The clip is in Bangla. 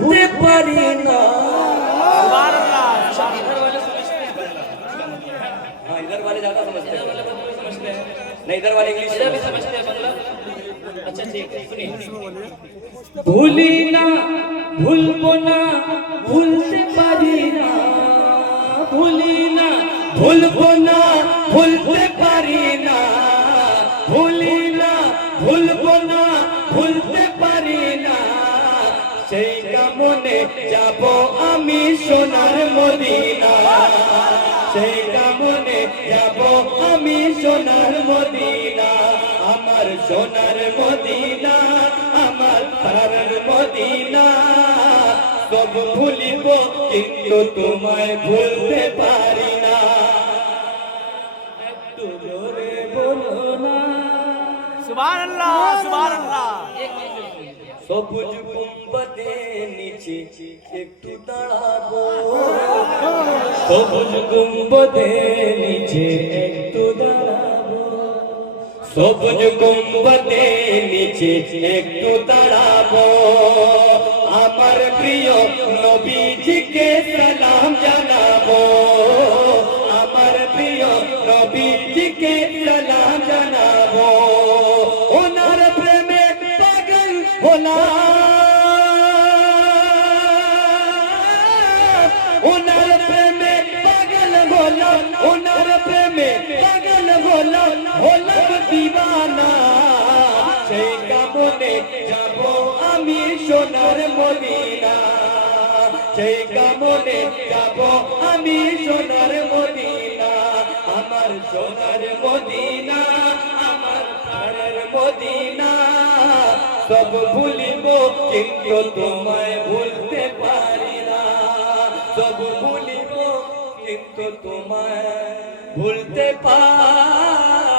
ভুলতে পারি না। इधर वाले ज्यादा समझते हैं, नहीं इधर वाले इंग्लिश भी समझते हैं बांग्ला। अच्छा ठीक है सुनिए। भूली ना भूलबो ना भूलते पारी ना, भूली ना भूलबो ना भूलते पारी ना, भूली ना भूलबो ना भूलते पारी ना। সেই কামনে যাব আমি সোনার মদিনা, সেই কামনে যাব আমি সোনার মদিনা। আমার সোনার মদিনা, আমার তারার মদিনা। সব ভুলিব কিন্তু তোমায় ভুলতে পারি না। একটু জোরে বলো না সুবহানাল্লাহ সুবহানাল্লাহ। সবুজ গুম্বদের নিচে একটু দাঁড়াবো, সবুজ গুম্বদের নিচে একটু দাঁড়াবো, সবুজ গুম্বদের নিচে একটু দাঁড়াবো। আমার প্রিয় নবীজিকে সালাম জানাবো, আমার প্রিয় নবীজিকে সালাম জানাবো। ওনার প্রেমে পাগল হলাম, ওনার প্রেমে পাগল হলাম, ওনার প্রেমে পাগল হলাম, হলাম দিওয়ানা। সেই কামনে যাব আমি সোনার মদিনা, সেই কামনে যাব আমি সোনার মদিনা। আমার সোনার মদিনা, আমার প্রাণের মদিনা। সব ভুলিব কিন্তু তোমায় ভুলতে পারি না, সব ভুলিব কিন্তু তোমায় ভুলতে পারি